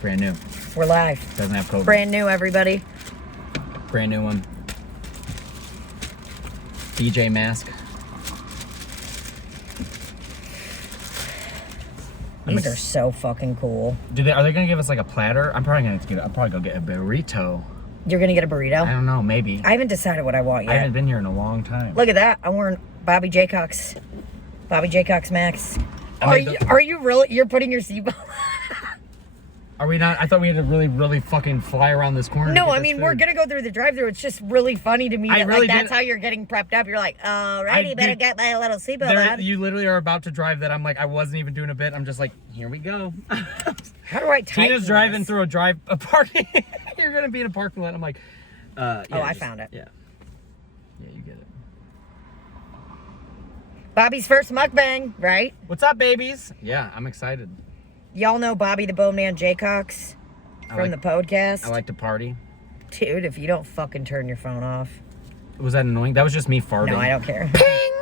Brand new. We're live. Doesn't have COVID. Brand new, everybody. Brand new one. DJ mask. These are so fucking cool. Are they gonna give us like a platter? I'm probably gonna get a burrito. You're gonna get a burrito? I don't know, maybe. I haven't decided what I want yet. I haven't been here in a long time. Look at that. I'm wearing Bobby Jaycox Max. Are you really? You're putting your seatbelt? Are we not? I thought we had to really fucking fly around this corner. No, I mean, we're gonna go through the drive-thru. It's just really funny to me that that's how you're getting prepped up. You're like, alrighty, better get my little seatbelt on. You literally are about to drive that. I'm like, I wasn't even doing a bit. I'm just like, here we go. How do I tighten Tina's driving through a parking. You're gonna be in a parking lot. I'm like, yeah, I found it. Yeah, you get it. Bobby's first mukbang, right? What's up, babies? Yeah, I'm excited. Y'all know Bobby the Bone Man Jaycox from the podcast. I like to party. Dude, if you don't fucking turn your phone off. Was that annoying? That was just me farting. No, I don't care. Ping!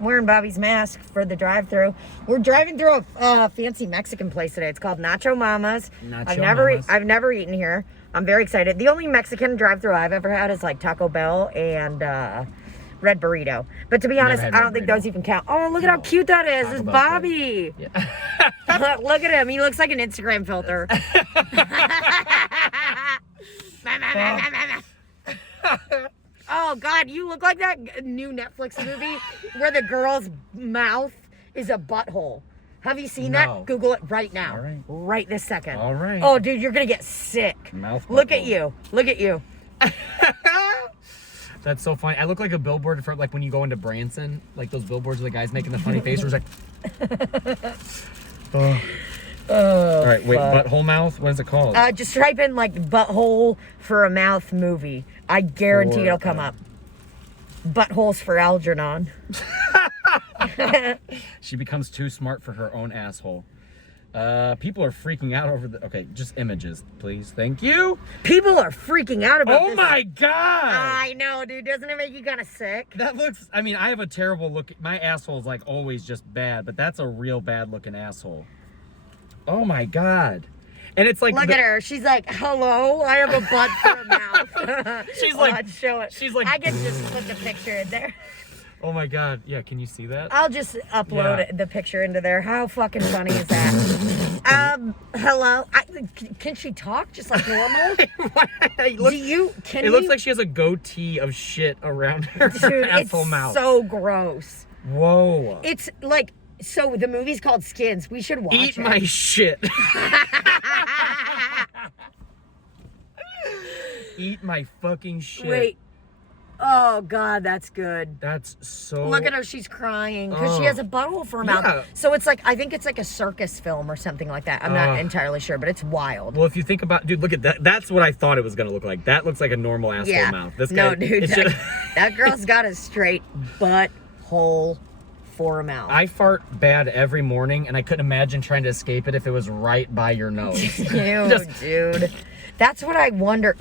I'm wearing Bobby's mask for the drive-thru. We're driving through a fancy Mexican place today. It's called Nacho Mama's. I've never eaten here. I'm very excited. The only Mexican drive-thru I've ever had is like Taco Bell and Red Burrito. But to be honest, I don't think those even count. Oh, look at how cute that is. It's Bobby. Yeah. Look at him. He looks like an Instagram filter. Oh, God. You look like that new Netflix movie where the girl's mouth is a butthole. Have you seen that? Google it right now. All right. Right this second. All right. Oh, dude, you're going to get sick. Look at you. Look at you. That's so funny. I look like a billboard for like when you go into Branson, like those billboards where the guy's making the funny face. Where it's like, all right, wait, butthole mouth. What is it called? Just type in like butthole for a mouth movie. I guarantee it'll come up. Buttholes for Algernon. She becomes too smart for her own asshole. People are freaking out over okay, just images, please. Thank you. People are freaking out about this. Oh my God. I know, dude. Doesn't it make you kind of sick? That looks, I mean, I have a terrible look. My asshole is like always just bad, but that's a real bad looking asshole. Oh my God. And it's like, look at her. She's like, hello, I have a butt for a mouth. She's like, show it. She's like, I can just put the picture in there. Oh my God. Yeah, can you see that? I'll just upload the picture into there. How fucking funny is that? Hello? Can she talk just like normal? It looks like she has a goatee of shit around her asshole mouth. So gross. Whoa. It's like, so the movie's called Skins. We should watch it. Eat my shit. Eat my fucking shit. Wait. Oh, God, that's good. That's so... Look at her. She's crying because she has a butthole for her mouth. Yeah. So it's like, I think it's like a circus film or something like that. I'm not entirely sure, but it's wild. Well, if you think about... Dude, look at that. That's what I thought it was going to look like. That looks like a normal asshole mouth. This guy, dude. That girl's got a straight butthole for a mouth. I fart bad every morning, and I couldn't imagine trying to escape it if it was right by your nose. Dude. That's what I wonder.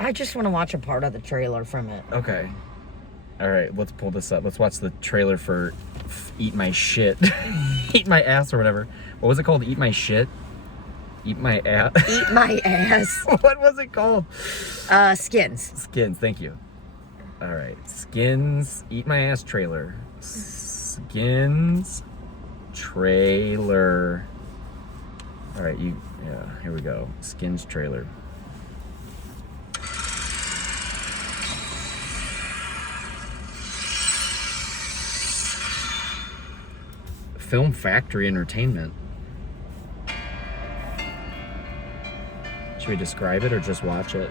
I just want to watch a part of the trailer from it. Okay. All right, let's pull this up. Let's watch the trailer for Eat My Shit. Eat My Ass or whatever. What was it called? Eat My Shit? Eat My Ass? Eat My Ass. What was it called? Skins. Skins, thank you. All right, Skins, Eat My Ass trailer. Skins trailer. All right, here we go. Skins trailer. Film Factory Entertainment. Should we describe it or just watch it?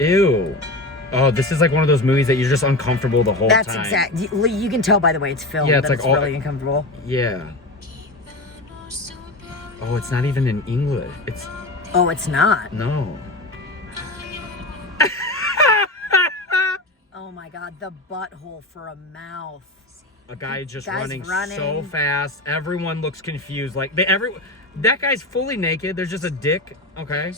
Ew. Oh, this is like one of those movies that you're just uncomfortable the whole time. That's exactly. You can tell by the way it's filmed that it's really uncomfortable. Yeah. Oh, it's not even in English. Oh, it's not? No. Oh my God, the butthole for a mouth. A guy just running so fast. Everyone looks confused. Like that guy's fully naked. There's just a dick. Okay.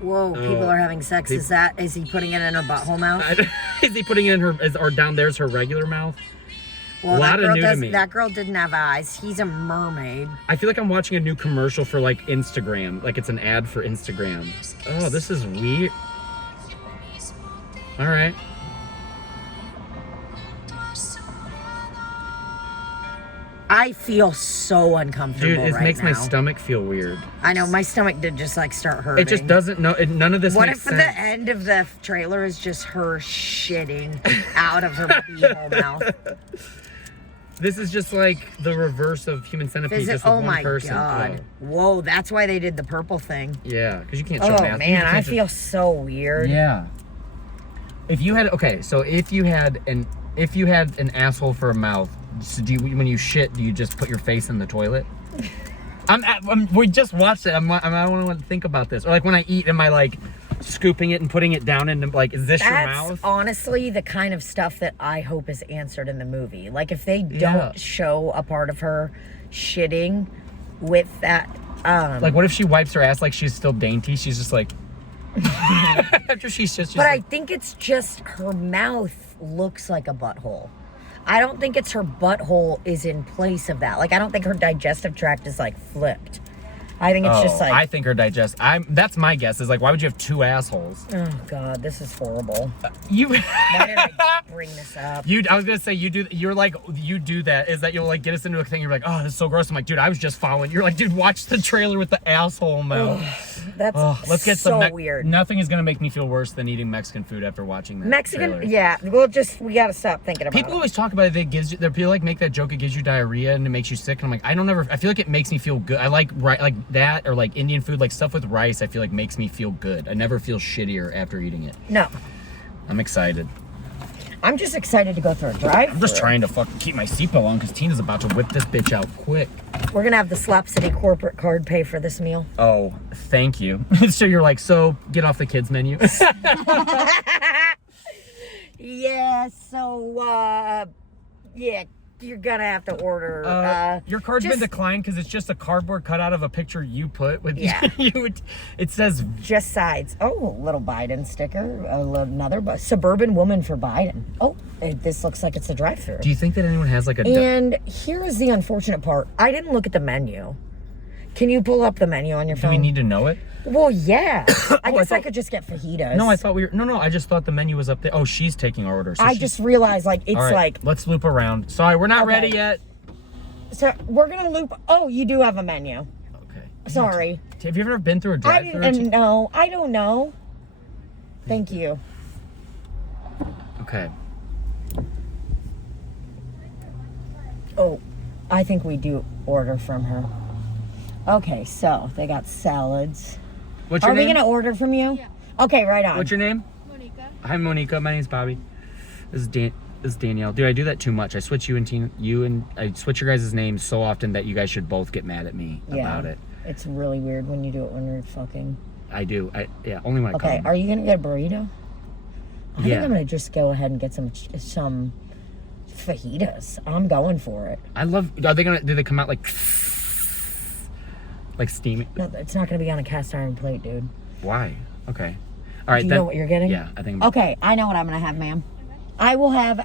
Whoa, people are having sex. Is he putting it in her butthole mouth? Is he putting it in her, or down there's her regular mouth? Well, a lot of new to me. That girl didn't have eyes. He's a mermaid. I feel like I'm watching a new commercial for like Instagram. Like it's an ad for Instagram. Oh, this is weird. All right. I feel so uncomfortable. Dude, it makes now. my stomach feel weird. I know, my stomach did just like start hurting. It just doesn't know. None of this makes sense. What if the end of the trailer is just her shitting out of her beehole mouth? This is just like the reverse of Human Centipede. Just with one person. God. Whoa, that's why they did the purple thing. Yeah, because you can't show Oh, man, I feel so weird. Yeah. If you had, okay, so if you had an asshole for a mouth, so when you shit, do you just put your face in the toilet? We just watched it. I don't want to think about this. Or like when I eat, am I like scooping it and putting it down into like, is this your mouth? That's honestly the kind of stuff that I hope is answered in the movie. Like if they don't show a part of her shitting with that. Like what if she wipes her ass like she's still dainty? She's just like. After she's just. But I think it's just her mouth looks like a butthole. I don't think it's her butthole is in place of that. Like, I don't think her digestive tract is, like, flipped. I think it's just, like... I think her that's my guess, is, like, why would you have two assholes? Oh, God, this is horrible. Why did I bring this up? I was going to say, you do that, is that you'll, like, get us into a thing, you're like, oh, this is so gross. I'm like, dude, I was just following. You're like, dude, watch the trailer with the asshole mouth. Let's get so weird. Nothing is going to make me feel worse than eating Mexican food after watching that trailer. Yeah. We got to stop thinking about it. People always talk about it. People like make that joke, it gives you diarrhea and it makes you sick. And I'm like, I feel like it makes me feel good. I like that or like Indian food, like stuff with rice, I feel like makes me feel good. I never feel shittier after eating it. No. I'm excited. I'm just excited to go through a drive. I'm just trying to fucking keep my seatbelt on because Tina's about to whip this bitch out quick. We're going to have the Slop City corporate card pay for this meal. Oh, thank you. So you're like, so get off the kids menu. Yeah, so, yeah, you're gonna have to order. Your card's been declined because it's just a cardboard cutout of a picture you put with you. It says just sides. Oh, little Biden sticker. Another suburban woman for Biden. Oh, this looks like it's a drive-through. Do you think that anyone has like a? And here is the unfortunate part. I didn't look at the menu. Can you pull up the menu on your phone? Do we need to know it? Well, yeah. I guess I could just get fajitas. No, I thought No, I just thought the menu was up there. Oh, she's taking our order. So I just realized, like, it's like... Let's loop around. Sorry, we're not ready yet. So, we're going to loop... Oh, you do have a menu. Okay. Sorry. Have you ever been through a drive-thru? No, I don't know. Thank you. Okay. Oh, I think we do order from her. Okay, so they got salads. What's your name? Are we gonna order from you? Yeah. Okay, right on. What's your name? Monica. Hi, Monica. My name's Bobby. This is Danielle. Dude, I do that too much. I switch I switch your guys' names so often that you guys should both get mad at me about it. It's really weird when you do it when you're fucking. I do. Only when I come. Okay, are you gonna get a burrito? I think I'm gonna just go ahead and get some fajitas. I'm going for it. Do they come out like steaming? No, it's not gonna be on a cast iron plate, dude. Wait. Okay. All right. Do you know what you're getting? Yeah, I think. Okay, I know what I'm gonna have, ma'am. I will have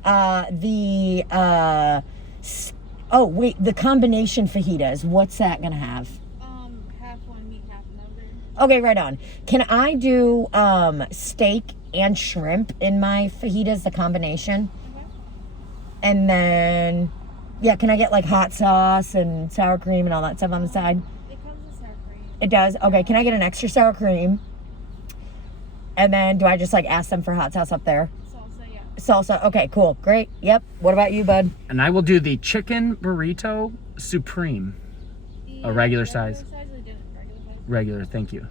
the the combination fajitas. What's that gonna have? Half one meat, half another. Okay, right on. Can I do steak and shrimp in my fajitas, the combination? Okay. And then, yeah, can I get like hot sauce and sour cream and all that stuff on the side? It comes with sour cream. It does? Okay, can I get an extra sour cream? And then do I just like ask them for hot sauce up there? Salsa, yeah. Salsa, okay, cool, great, yep. What about you, bud? And I will do the chicken burrito supreme. A regular size. Regular size? Regular, thank you.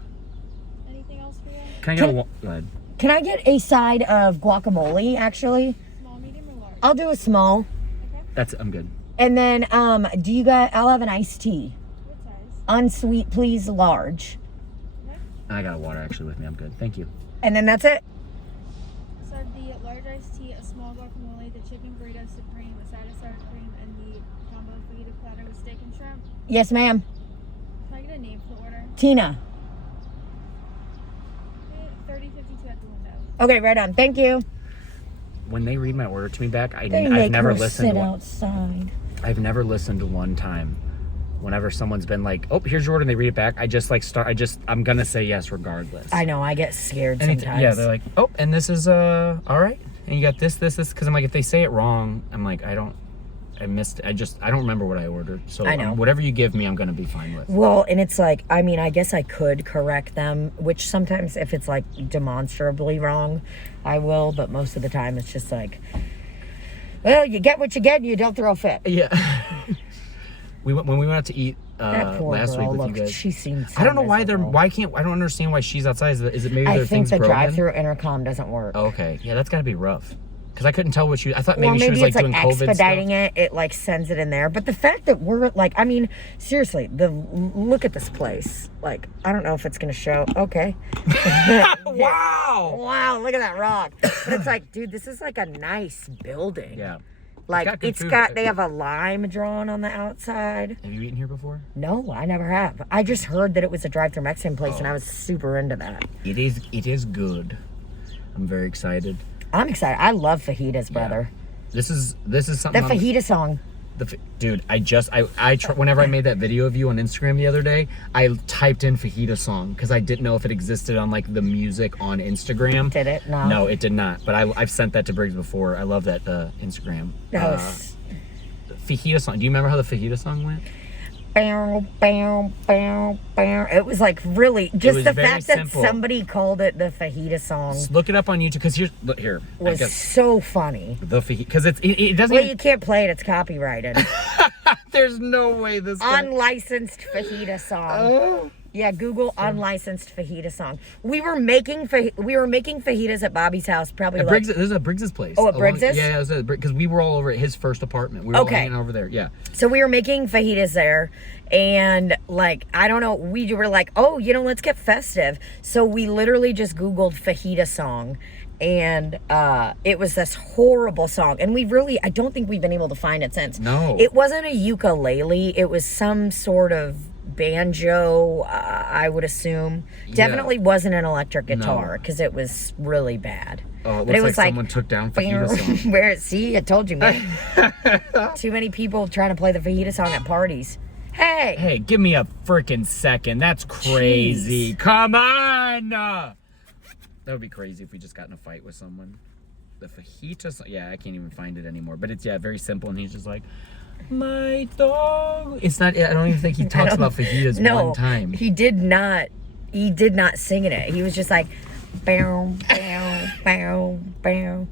Anything else for you? Can I get go ahead. Can I get a side of guacamole, actually? Small, medium, or large? I'll do a small. Okay. I'm good. And then, I'll have an iced tea. What size? Unsweet, please, large. Okay. I got a water actually with me. I'm good. Thank you. And then that's it? So the large iced tea, a small guacamole, the chicken burrito supreme, a side of sour cream, and the combo fajita platter with steak and shrimp. Yes, ma'am. Can I get a name for the order? Tina. 3052 at the window. Okay, right on. Thank you. when they read my order to me back, I've make never her listened sit to one. outside. I've never listened to one time. Whenever someone's been like, "Oh, here's your order," and they read it back, I just like I'm gonna say yes regardless. I know, I get scared sometimes. Yeah, they're like, "Oh, and this is all right, and you got this, because I'm like, if they say it wrong, I'm like, I don't remember what I ordered. So I know. Whatever you give me, I'm gonna be fine with. Well, and it's like, I mean, I guess I could correct them, which sometimes if it's like demonstrably wrong, I will, but most of the time it's just like, well, you get what you get and you don't throw a fit. Yeah. When we went out to eat that poor last girl, week with you guys, she seems so I don't know why miserable. I don't understand why she's outside. Is it maybe I their think thing's the broken? drive-through intercom doesn't work. Oh, okay. Yeah, that's gotta be rough. Because I couldn't tell what I thought Well, maybe she was like it's like doing COVID expediting stuff. it like sends it in there. But the fact that we're like, I mean, seriously, look at this place. Like, I don't know if it's gonna show. Okay. Wow. Wow, look at that rock. But it's like, dude, this is like a nice building. Yeah. Like they have a lime drawn on the outside. Have you eaten here before? No, I never have. I just heard that it was a drive-thru Mexican place, and I was super into that. It is good. I'm very excited. I'm excited. I love fajitas, brother. This is something. The fajita song. Dude, whenever I made that video of you on Instagram the other day, I typed in fajita song because I didn't know if it existed on like the music on Instagram. Did it? No. No, it did not. But I've sent that to Briggs before. I love that Instagram. That was fajita song. Do you remember how the fajita song went? Bow, bow, bow, bow. It was like really just the fact that simple. Somebody called it the fajita song. Just look it up on YouTube because here was so funny. The fajita because it doesn't. Well, you can't play it; it's copyrighted. There's no way this Unlicensed fajita song. Oh. Yeah, Google unlicensed fajita song. We were making fajitas at Bobby's house probably Briggs, this is at Briggs's place. Oh, at Briggs's? Yeah, it was at because we were all over at his first apartment. We were all hanging over there. Yeah. So we were making fajitas there, and like I don't know, we were like, oh, let's get festive. So we literally just Googled fajita song, and it was this horrible song. And I don't think we've been able to find it since. No. It wasn't a ukulele. It was some sort of banjo, I would assume. Yeah. Definitely wasn't an electric guitar because it was really bad. Oh, it looks like someone took down fajita song. See, I told you, man. Too many people trying to play the fajita song at parties. Hey, give me a freaking second. That's crazy. Jeez. Come on. That would be crazy if we just got in a fight with someone. The fajita song. Yeah, I can't even find it anymore. But it's very simple, and he's just like, my dog. It's not. I don't even think he talks about fajitas one time. He did not. He did not sing in it. He was just like, bow, bow, bow, bow.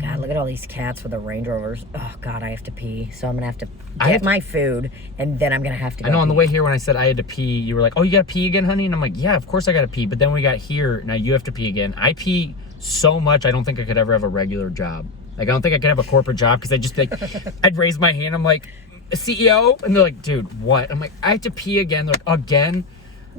God, look at all these cats with the Range Rovers. Oh God, I have to pee, so I'm gonna have to get my food, and then I'm gonna have to go. I know. On the way here, when I said I had to pee, you were like, "Oh, you gotta pee again, honey?" And I'm like, "Yeah, of course I gotta pee." But then we got here. Now you have to pee again. I pee so much. I don't think I could ever have a regular job. Like, I don't think I could have a corporate job because I just like, I'd raise my hand. I'm like, CEO? And they're like, dude, what? I'm like, I have to pee again. They're like, again?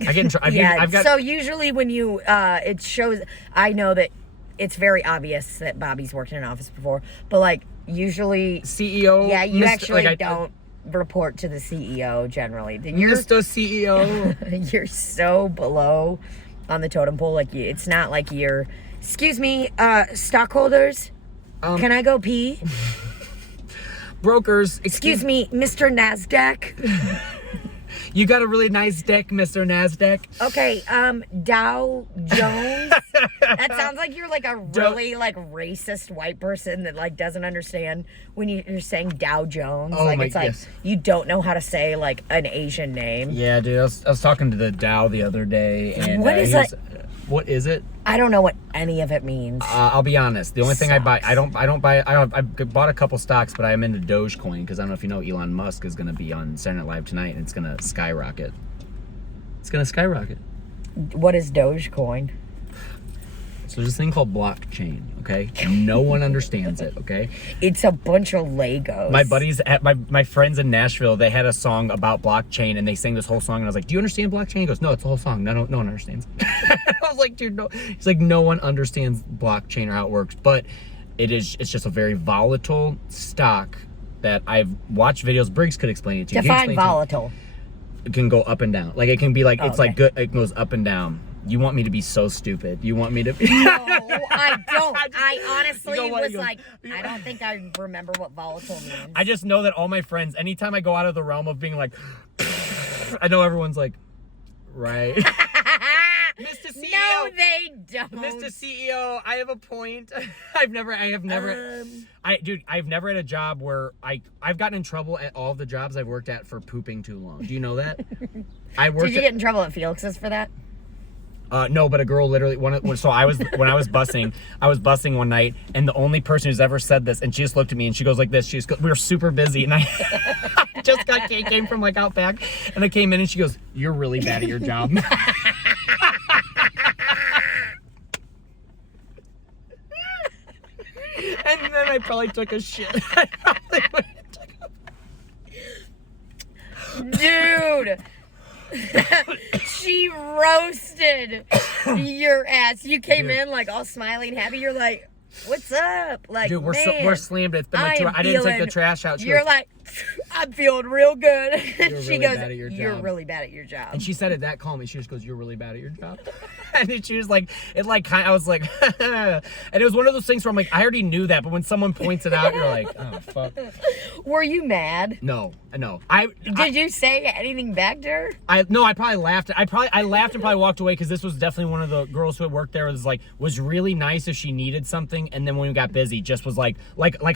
I get in trouble. So usually when you, it shows, I know that it's very obvious that Bobby's worked in an office before, but like, usually. CEO? Yeah, you actually don't report to the CEO generally. You're Mr. CEO. You're so below on the totem pole. Like, it's not like you're, excuse me, stockholders. Can I go pee? Brokers. Excuse me, Mr. NASDAQ. You got a really nice deck, Mr. NASDAQ. Okay, Dow Jones. That sounds like you're like a really like racist white person that like doesn't understand when you're saying Dow Jones. Oh, like my, it's like yes. You don't know how to say like an Asian name. Yeah, dude. I was talking to the Dow the other day, and what is it? What is it? I don't know what any of it means. I'll be honest. The only thing I buy, I don't buy. I bought a couple stocks, but I'm into Dogecoin because I don't know if you know Elon Musk is going to be on Saturday Night Live tonight, and it's going to skyrocket. It's going to skyrocket. What is Dogecoin? So there's this thing called blockchain. Okay, no one understands it. Okay, it's a bunch of Legos. My buddies at my friends in Nashville, they had a song about blockchain, and they sang this whole song, and I was like, "Do you understand blockchain?" He goes, "No, it's the whole song. No one understands." I was like, "Dude, no." He's like, "No one understands blockchain or how it works, but it's just a very volatile stock that I've watched videos. Briggs could explain it to you. Define volatile. It can go up and down. Like it can be like it's like good. It goes up and down. You want me to be so stupid. You want me to be... No, I don't. I honestly You know what? was You go- like, I don't think I remember what volatile means. I just know that all my friends, anytime I go out of the realm of being like, I know everyone's like, right. Mr. CEO. No, they don't. Mr. CEO, I have a point. I've never had a job where I've gotten in trouble at all the jobs I've worked at for pooping too long. Do you know that? Did you get in trouble at Felix's for that? No, but a girl literally when I was busing one night, and the only person who's ever said this, and she just looked at me and she goes like this. We were super busy, and I just came from like out back, and I came in and she goes, "You're really bad at your job." And then I probably took a shit. Dude. She roasted your ass. You came in like all smiling, happy. You're like, "What's up?" Like, dude, man, we're slammed. It's been like 2 hours. I didn't take the trash out. You're like, "I'm feeling real good." You're She really goes, bad at your "You're job." really bad at your job." And she said it that calmly. She just goes, "You're really bad at your job." And then she was like, I was like, and it was one of those things where I'm like, I already knew that, but when someone points it out, you're like, oh fuck. Were you mad? No. Did you say anything back to her? I probably laughed. I laughed and probably walked away because this was definitely one of the girls who had worked there was really nice if she needed something, and then when we got busy, just was like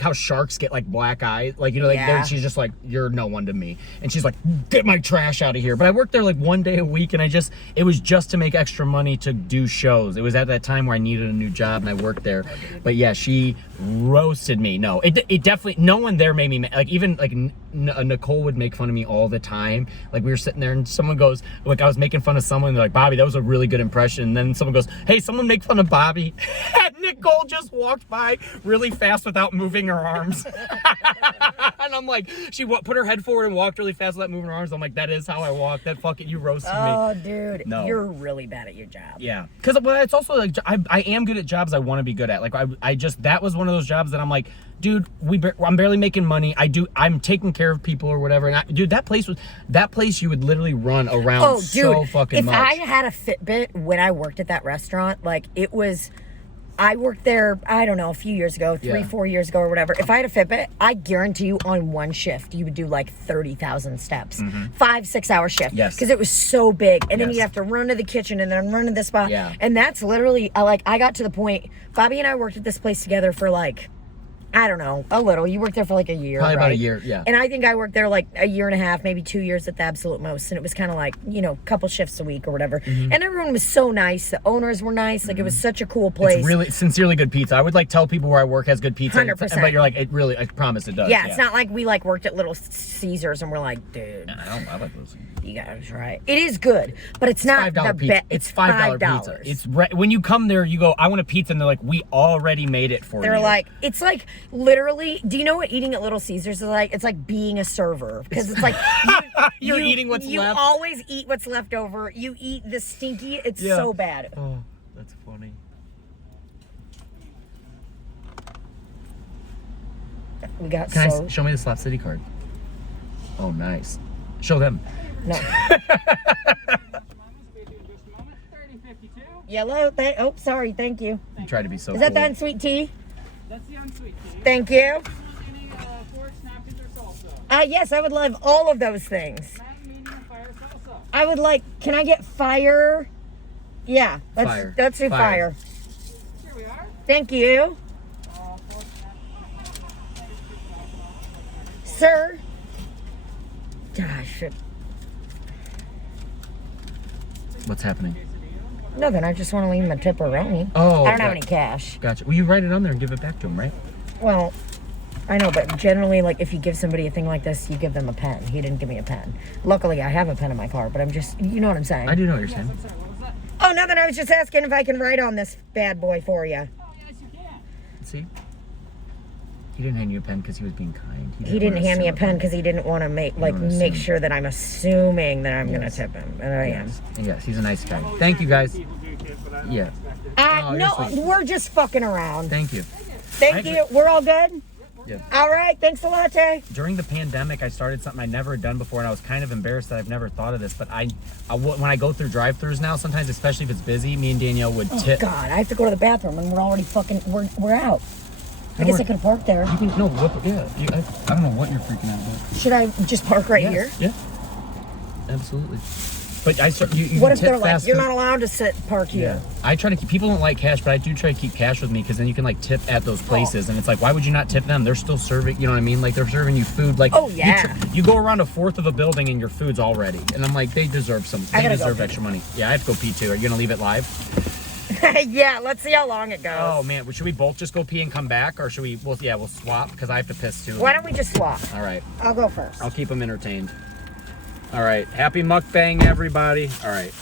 how sharks get like black eyes, like Yeah. she's just like, "You're no one to me," and she's like, "Get my trash out of here." But I worked there like one day a week, and it was just to make extra money to do shows. It was at that time where I needed a new job, and I worked there. But yeah, she roasted me. No, it definitely, no one there made me mad. Like even like Nicole would make fun of me all the time. Like we were sitting there and someone goes, like I was making fun of someone, and they're like, "Bobby, that was a really good impression." And then someone goes, "Hey, someone make fun of Bobby." And Nicole just walked by really fast without moving her arms. And I'm like, she put her head forward and walked really fast without moving her arms. I'm like, that is how I walk. That fucking, you roasted me. Oh, dude, No. You're really bad at your job. Yeah, because it's also like I am good at jobs I want to be good at. Like I just, that was one of those jobs that I'm like, dude, I'm barely making money. I'm taking care of people or whatever. And dude, that place you would literally run around so fucking much. If I had a Fitbit when I worked at that restaurant, like I worked there, I don't know, a few years ago, 4 years ago or whatever. If I had a Fitbit, I guarantee you on one shift, you would do like 30,000 steps. 5-6 hour shift. Yes. Because it was so big. And then Yes. you'd have to run to the kitchen and then run to the spot. Yeah. And that's literally, I got to the point, Bobby and I worked at this place together for like, I don't know, a little. You worked there for like a year, Probably right? about a year, yeah. And I think I worked there like a year and a half, maybe 2 years at the absolute most. And it was kind of like, a couple shifts a week or whatever. And everyone was so nice. The owners were nice. Like, it was such a cool place. It's really sincerely good pizza. I would like tell people where I work has good pizza. 100%. But you're like, it really, I promise it does. Yeah, it's not like we like worked at Little Caesars and we're like, dude, I like those. you guys right. It is good, but it's not $5 the pizza. best. It's $5 pizza. It's when you come there, you go, "I want a pizza," and they're like, "We already made it for you." They're like, it's like literally. Do you know what eating at Little Caesars is like? It's like being a server because it's like you're eating what's left. You always eat what's left over. You eat the stinky. It's so bad. Oh, that's funny. We got Show me the Slop City card. Oh, nice. Show them. No. Yellow. Sorry. Thank you. You try to be so. Is that cool. the unsweet tea? That's the unsweet tea. Thank you. Any pork, napkins, or salsa? Yes, I would love all of those things. Matte, medium, fire, salsa. I would like. Can I get fire? Yeah, Fire. let's do fire. Here we are. Thank you, sir. Gosh, What's happening? nothing. I just want to leave him a tip around me. Oh, I don't have any cash. Gotcha. Well, you write it on there and give it back to him, right? Well, I know, but generally, like, if you give somebody a thing like this, you give them a pen. He didn't give me a pen. Luckily, I have a pen in my car, but I'm just, you know what I'm saying? I do know what you're saying. I'm sorry, what was that? Oh, nothing. I was just asking if I can write on this bad boy for you. Oh, yes, you can. See? He didn't hand you a pen because he was being kind. He didn't want to hand me a assume. pen because he didn't want to make assume. sure that I'm assuming that I'm going to Yes. tip him, and I am. Yes. Yes, he's a nice guy. Thank you, guys. People do tip, but I don't Yeah. expect it. Oh, you're No, sweet. we're just fucking around. Thank you. Thank you. We're all good? Yeah. All right, thanks a lot, Tay. During the pandemic, I started something I never had done before, and I was kind of embarrassed that I've never thought of this. But when I go through drive-thrus now, sometimes, especially if it's busy, me and Danielle would tip. Oh God, I have to go to the bathroom, and we're already we're out. I guess I could have parked there. You can, no, I don't know what you're freaking out about. Should I just park right here? Yeah, absolutely. But what if they're like, you're not allowed to park here? Yeah. I try to keep, people don't like cash, but I do try to keep cash with me because then you can like tip at those places. And it's like, why would you not tip them? They're still serving, you know what I mean? Like they're serving you food. Like, oh yeah. You go around a fourth of a building and your food's all ready. And I'm like, they deserve they deserve extra money. Yeah, I have to go pee too. Are you going to leave it live? Yeah, let's see how long it goes. Oh man, should we both just go pee and come back? Or should we'll swap because I have to piss too. Why don't we just swap? All right. I'll go first. I'll keep them entertained. All right, happy mukbang, everybody. All right,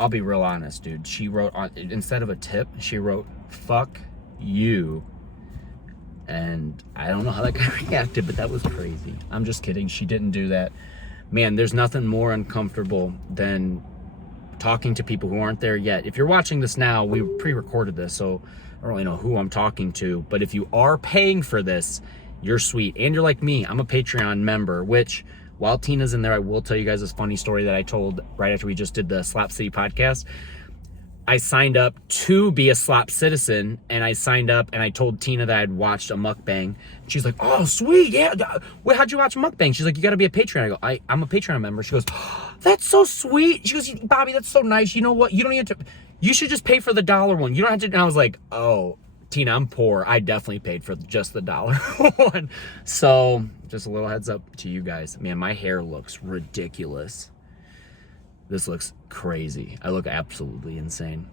I'll be real honest, dude. She wrote instead of a tip, she wrote "fuck you," and I don't know how that guy reacted, but that was crazy. I'm just kidding. She didn't do that. Man, there's nothing more uncomfortable than talking to people who aren't there yet. If you're watching this now, we pre-recorded this, so I don't really know who I'm talking to. But if you are paying for this, you're sweet, and you're like me. I'm a Patreon member, which. While Tina's in there, I will tell you guys this funny story that I told right after we just did the Slop City podcast. I signed up to be a Slop citizen, and I signed up, and I told Tina that I'd watched a mukbang. She's like, oh, sweet, yeah. Wait, how'd you watch a mukbang? She's like, you got to be a Patreon. I go, I'm a Patreon member. She goes, oh, that's so sweet. She goes, Bobby, that's so nice. You know what? You don't need to. You should just pay for the $1 one. You don't have to. And I was like, oh, Tina, I'm poor. I definitely paid for just the $1 one. So just a little heads up to you guys. Man, my hair looks ridiculous. This looks crazy. I look absolutely insane.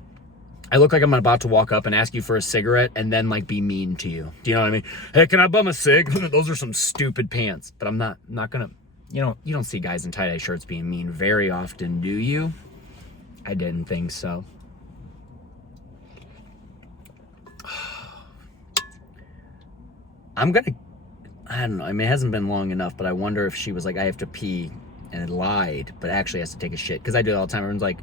I look like I'm about to walk up and ask you for a cigarette and then like be mean to you. Do you know what I mean? Hey, can I bum a cig? Those are some stupid pants. But I'm not gonna, you don't see guys in tie-dye shirts being mean very often, do you? I didn't think so. I don't know. I mean, it hasn't been long enough, but I wonder if she was like, I have to pee and lied, but actually has to take a shit. Because I do it all the time. Everyone's like,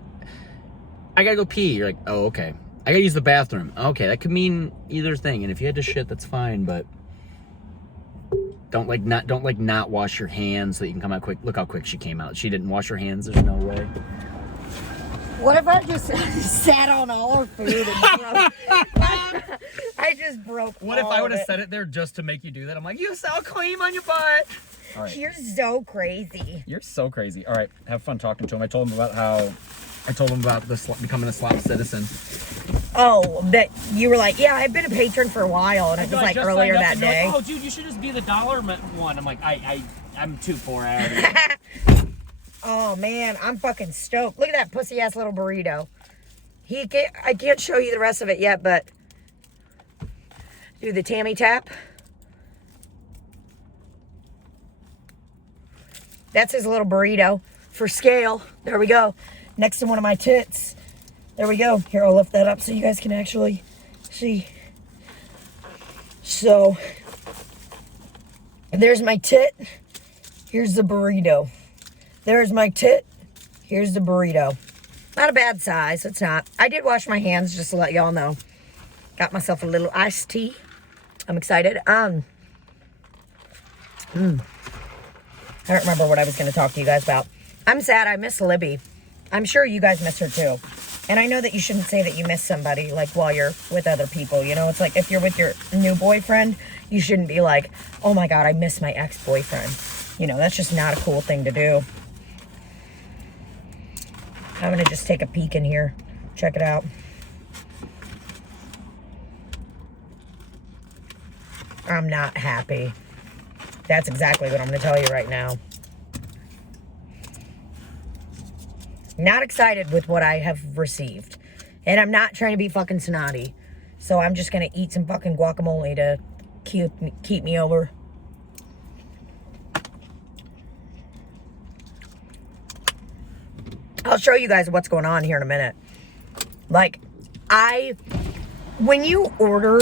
I gotta go pee. You're like, oh, okay. I gotta use the bathroom. Okay, that could mean either thing. And if you had to shit, that's fine, but don't not wash your hands so that you can come out quick. Look how quick she came out. She didn't wash her hands. There's no way. What if I just sat on all her food and broke? I just broke. What if I would have said it there just to make you do that? I'm like, you saw cream on your butt. All right. You're so crazy. You're so crazy. All right, have fun talking to him. I told him about becoming a Slop citizen. Oh, that you were like, yeah, I've been a patron for a while, and it was like earlier that day. Like, oh, dude, you should just be the $1 one. I'm like, I'm too poor. I already. Oh man, I'm fucking stoked. Look at that pussy ass little burrito. I can't show you the rest of it yet, but do the Tammy tap. That's his little burrito for scale. There we go. Next to one of my tits. There we go. Here, I'll lift that up so you guys can actually see. So, there's my tit. Here's the burrito. There's my tit. Here's the burrito. Not a bad size. It's not. I did wash my hands just to let y'all know. Got myself a little iced tea. I'm excited. I don't remember what I was going to talk to you guys about. I'm sad. I miss Libby. I'm sure you guys miss her too. And I know that you shouldn't say that you miss somebody like while you're with other people. You know, it's like if you're with your new boyfriend, you shouldn't be like, oh my God, I miss my ex-boyfriend. You know, that's just not a cool thing to do. I'm going to just take a peek in here. Check it out. I'm not happy. That's exactly what I'm going to tell you right now. Not excited with what I have received. And I'm not trying to be fucking snotty. So I'm just going to eat some fucking guacamole to keep me over. I'll show you guys what's going on here in a minute. Like, when you order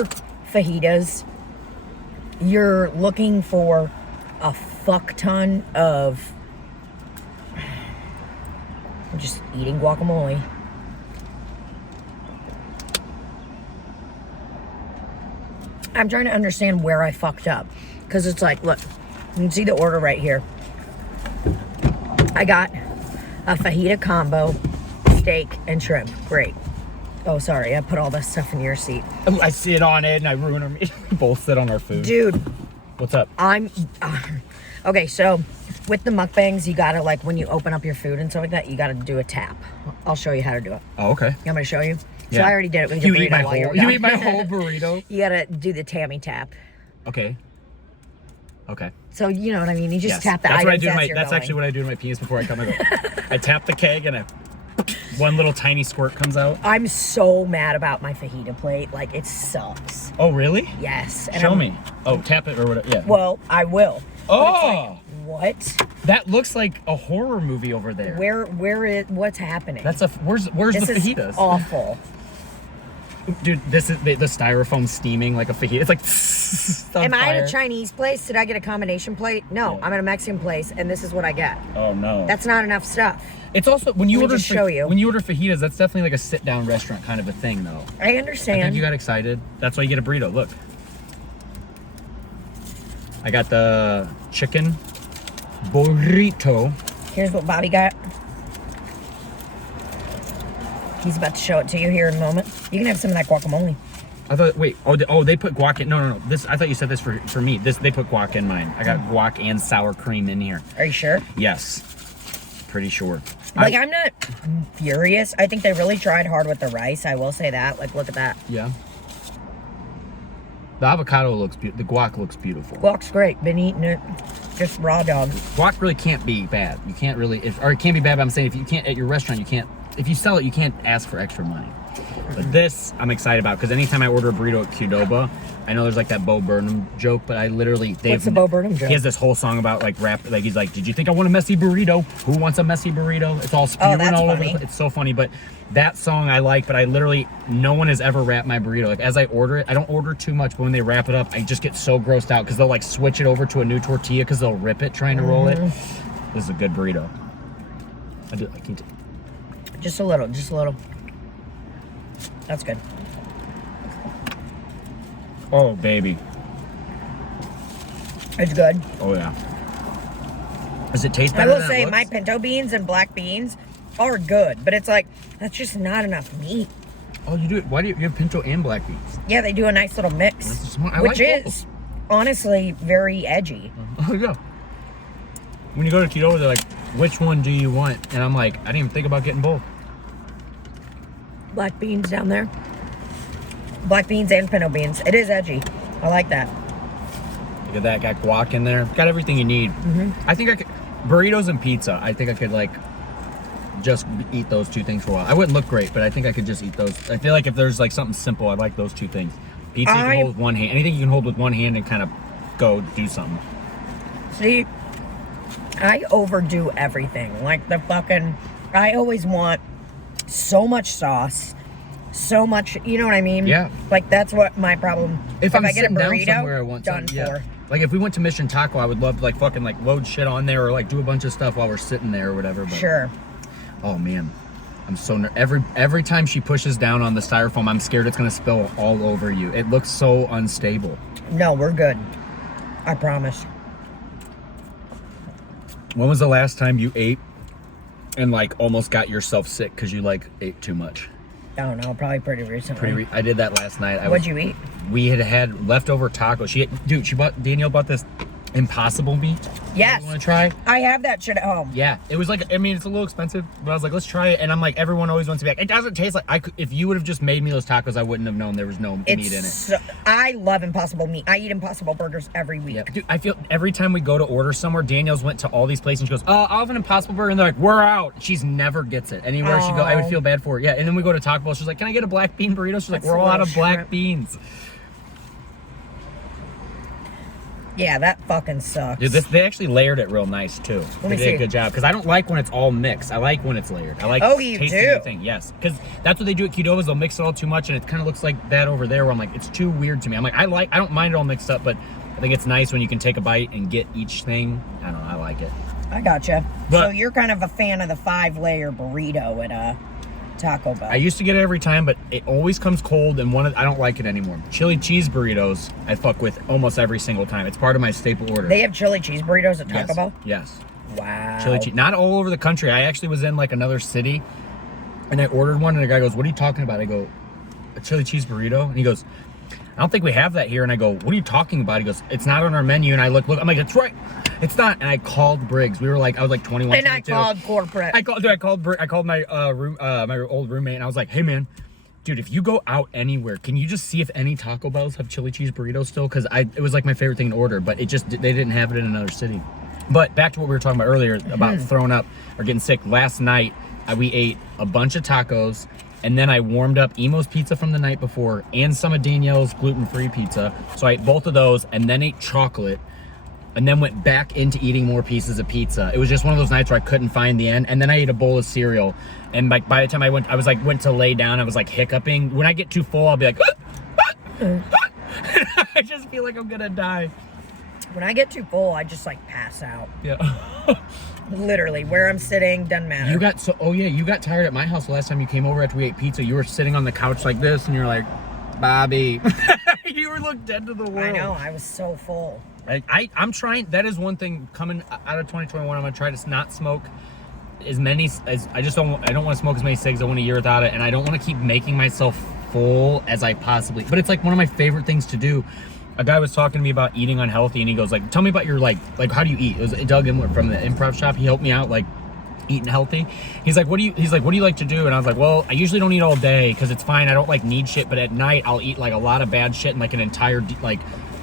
fajitas, you're looking for a fuck ton of, I'm just eating guacamole. I'm trying to understand where I fucked up. Because it's like, look, you can see the order right here. I got a fajita combo, steak, and shrimp. Great. Oh, sorry. I put all this stuff in your seat. I sit on it and I ruin our meat. We both sit on our food. Dude. What's up? Okay, so with the mukbangs, you gotta, like, when you open up your food and stuff like that, you gotta do a tap. I'll show you how to do it. Oh, okay. You want me to show you? Yeah. So I already did it with your burrito while you were You gone. eat my whole burrito? You gotta do the Tammy tap. Okay. Okay. So you know what I mean? You just Yes. tap the That's items what I do. as My, you're that's going. actually what I do to my penis before I come. I go. I tap the keg and one little tiny squirt comes out. I'm so mad about my fajita plate. Like, it sucks. Oh, really? Yes. And Show me. Oh, tap it or whatever. Yeah. Well, I will. Oh! What? That looks like a horror movie over there. What's happening? That's where's this the is fajitas? awful. Dude, this is the styrofoam steaming like a fajita. It's like on Am I fire. at a Chinese place? Did I get a combination plate? No, Yeah. I'm at a Mexican place, and this is what I get. Oh no. That's not enough stuff. It's also when you Let me order just show you. when you order fajitas, that's definitely like a sit down restaurant kind of a thing though. I I understand. think you got excited. That's why you get a burrito. Look. I got the chicken burrito. Here's what Bobby got. He's about to show it to you here in a moment. You can have some of that guacamole. I thought, wait, they put guac in. No. This, I thought you said this for me. They put guac in mine. I got guac and sour cream in here. Are you sure? Yes. Pretty sure. Like, I'm not furious. I think they really tried hard with the rice. I will say that. Like, look at that. Yeah. The avocado looks beautiful. The guac looks beautiful. Guac's great. Been eating it. Just raw dog. Guac really can't be bad. You can't really, or it can't be bad, but I'm saying if you can't, at your restaurant, you can't, if you sell it, you can't ask for extra money. But this, I'm excited about, because anytime I order a burrito at Qdoba, I know there's like that Bo Burnham joke, but I literally, What's the Bo Burnham joke? He has this whole song about like rap, like he's like, did you think I want a messy burrito? Who wants a messy burrito? It's all spewing that's all over funny. the place. It's so funny, but that song I like, but I literally, no one has ever wrapped my burrito. Like as I order it, I don't order too much, but when they wrap it up, I just get so grossed out because they'll like switch it over to a new tortilla because they'll rip it trying to roll it. This is a good burrito. I can't. Just a little. Just a little. That's good. Oh, baby. It's good. Oh, yeah. Does it taste I better will than say it my looks? pinto beans and black beans are good, but it's like, that's just not enough meat. Oh, you do it. Why do you have pinto and black beans? Yeah, they do a nice little mix, That's smart. I which like both. is honestly very edgy. Oh, yeah. When you go to Qdoba, they're like, which one do you want? And I'm like, I didn't even think about getting both. Black beans down there. Black beans and pinto beans. It is edgy. I like that. Look at that. Got guac in there. Got everything you need. I think I could, burritos and pizza, I think I could like just eat those two things for a while. I wouldn't look great, but I think I could just eat those. I feel like if there's like something simple, I like those two things. Pizza you can hold with one hand. Anything you can hold with one hand and kind of go do something. See, I overdo everything. Like the fucking, I always want so much sauce, so much, you know what I mean? Yeah. Like that's what my problem. If I'm I get a sitting down burrito, somewhere, I want done something. Yeah. for. Like if we went to Mission Taco, I would love to like fucking like load shit on there or like do a bunch of stuff while we're sitting there or whatever. But, Sure. oh man, I'm so every time she pushes down on the styrofoam, I'm scared it's gonna spill all over you. It looks so unstable. No, we're good. I promise. When was the last time you ate and like almost got yourself sick because you like ate too much? I don't know, probably pretty recently. I did that last night. What'd you eat? We had leftover tacos. Danielle bought this Impossible meat. Yes. You want to try? I have that shit at home. Yeah, it was like, I mean, it's a little expensive, but I was like, let's try it. And I'm like, everyone always wants to be like, it doesn't taste like, if you would have just made me those tacos, I wouldn't have known there was no meat in it. I love Impossible meat. I eat Impossible burgers every week. Yeah. Dude, I feel every time we go to order somewhere, Danielle's went to all these places and she goes, I'll have an Impossible burger. And they're like, we're out. She's never gets it. Anywhere she go, I would feel bad for her. Yeah, and then we go to Taco Bell. She's like, can I get a black bean burrito? She's like, That's we're all out of black shrimp. beans. Yeah, that fucking sucks. Dude, they actually layered it real nice too. Let me They did a see. good job because I don't like when it's all mixed. I like when it's layered. I like you tasting do? everything. Yes, because that's what they do at Qdoba's. They'll mix it all too much, and it kind of looks like that over there. Where I'm like, it's too weird to me. I'm like, I don't mind it all mixed up, but I think it's nice when you can take a bite and get each thing. I don't know. I like it. I gotcha. But- So you're kind of a fan of the 5-layer burrito at Taco Bell. I used to get it every time, but it always comes cold, and I don't like it anymore. Chili cheese burritos, I fuck with almost every single time. It's part of my staple order. They have chili cheese burritos at Taco Yes. Bell? Yes. Wow. Chili cheese. Not all over the country. I actually was in like another city, and I ordered one, and the guy goes, "What are you talking about?" I go, "A chili cheese burrito," and he goes, "I don't think we have that here." And I go, "What are you talking about?" He goes, "It's not on our menu." And I look, I'm like, "That's right, it's not." And I called Briggs. I was like 21. And 22. I called corporate. I called my my old roommate, and I was like, "Hey man, dude, if you go out anywhere, can you just see if any Taco Bells have chili cheese burritos still?" Because it was like my favorite thing to order, but they didn't have it in another city. But back to what we were talking about earlier about throwing up or getting sick. Last night, we ate a bunch of tacos, and then I warmed up Emo's pizza from the night before and some of Danielle's gluten-free pizza. So I ate both of those and then ate chocolate and then went back into eating more pieces of pizza. It was just one of those nights where I couldn't find the end. And then I ate a bowl of cereal. And like by the time I went to lay down, I was like hiccuping. When I get too full, I'll be like, I just feel like I'm gonna die. When I get too full, I just like pass out. Yeah. Literally, where I'm sitting doesn't matter. You got tired at my house the last time you came over after we ate pizza. You were sitting on the couch like this, and you're like, Bobby. You were looked dead to the world. I know, I was so full. I'm trying. That is one thing coming out of 2021. I'm gonna try to not smoke as many as I don't want to smoke as many cigs. I want a year without it, and I don't want to keep making myself full as I possibly. But it's like one of my favorite things to do. A guy was talking to me about eating unhealthy, and he goes like, "Tell me about your like how do you eat?" It was Doug from the improv shop. He helped me out like eating healthy. He's like, what do you like to do? And I was like, well, I usually don't eat all day because it's fine. I don't like need shit, but at night I'll eat like a lot of bad shit and like an entire like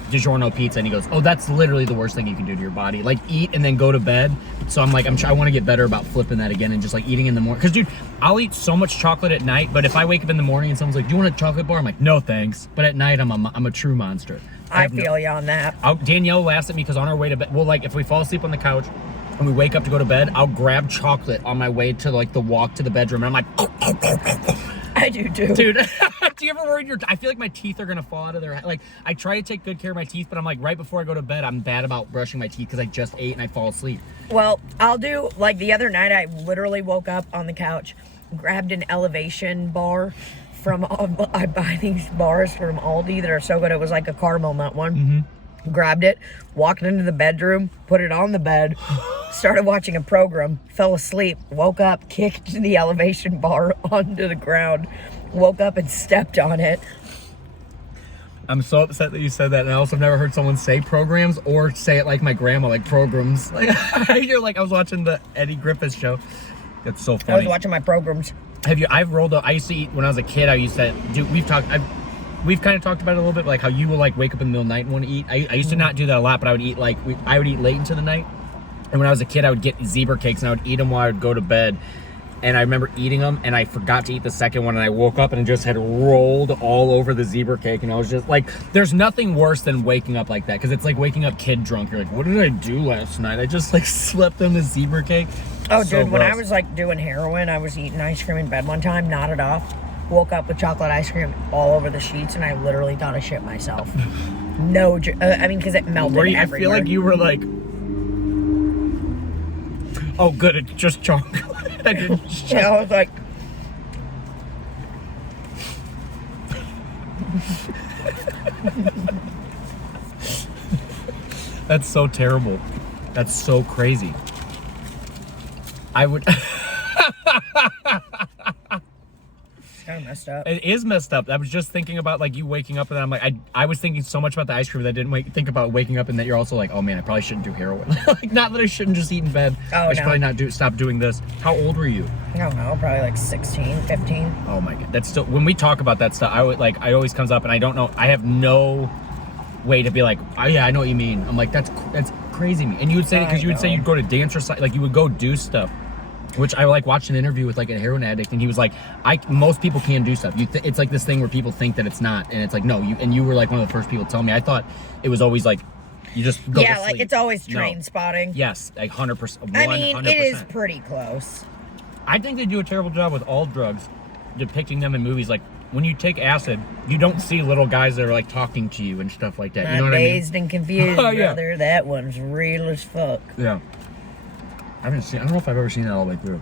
DiGiorno pizza. And he goes, oh, that's literally the worst thing you can do to your body. Like eat and then go to bed. So I'm like, I want to get better about flipping that again and just like eating in the morning. Because dude, I'll eat so much chocolate at night, but if I wake up in the morning and someone's like, do you want a chocolate bar? I'm like, no thanks. But at night I'm a true monster. I feel you on that. Danielle laughs at me because on our way to bed, well, like if we fall asleep on the couch and we wake up to go to bed, I'll grab chocolate on my way to like the walk to the bedroom, and I'm like, I do too, dude. Do you ever worry I feel like my teeth are gonna fall out of their head? Like I try to take good care of my teeth, but I'm like right before I go to bed, I'm bad about brushing my teeth because I just ate and I fall asleep. Well, I'll do like the other night. I literally woke up on the couch, grabbed an elevation bar. I buy these bars from Aldi that are so good. It was like a caramel nut one. Mm-hmm. Grabbed it, walked into the bedroom, put it on the bed, started watching a program, fell asleep, woke up, kicked the elevation bar onto the ground, woke up and stepped on it. I'm so upset that you said that, and I also never heard someone say programs or say it like my grandma, like programs. Like you're like, I was watching the Eddie Griffith show. It's so funny. I was watching my programs. I used to eat when I was a kid. I used to do. We've kind of talked about it a little bit, like how you will like wake up in the middle of the night and want to eat. I used to not do that a lot, but I would eat I would eat late into the night. And when I was a kid, I would get zebra cakes and I would eat them while I would go to bed. And I remember eating them, and I forgot to eat the second one, and I woke up and it just had rolled all over the zebra cake, and I was just like, there's nothing worse than waking up like that, because it's like waking up kid drunk. You're like, what did I do last night? I just like slept on the zebra cake. Oh, so dude, when I was like doing heroin, I was eating ice cream in bed one time, nodded off, woke up with chocolate ice cream all over the sheets, and I literally thought I shit myself. No, I mean, because it melted everywhere. I feel like you were like, oh, good, it's just chocolate. I didn't shit. Yeah, I was like, that's so terrible. That's so crazy. I would. it's kind of messed up. It is messed up. I was just thinking about like you waking up, and I'm like, I was thinking so much about the ice cream that I didn't think about waking up, and that you're also like, oh man, I probably shouldn't do heroin. Like, not that I shouldn't just eat in bed. Oh, I should probably stop doing this. How old were you? I don't know, probably like 16, 15. Oh my god, that's still, when we talk about that stuff, I always comes up, and I don't know, I have no way to be like, oh yeah, I know what you mean. I'm like, that's crazy me. And you would say, because you would say you'd go to dance or like you would go do stuff. Which I like watched an interview with like a heroin addict, and he was like, most people can do stuff. It's like this thing where people think that it's not, and it's like, no, and you were like one of the first people to tell me. I thought it was always like, you just go to sleep. Like it's always train spotting. Yes, like 100%. I mean, it is pretty close. I think they do a terrible job with all drugs, depicting them in movies. Like when you take acid, you don't see little guys that are like talking to you and stuff like that. You know what I mean? Dazed and confused, brother. That one's real as fuck. Yeah. I don't know if I've ever seen that all the way through.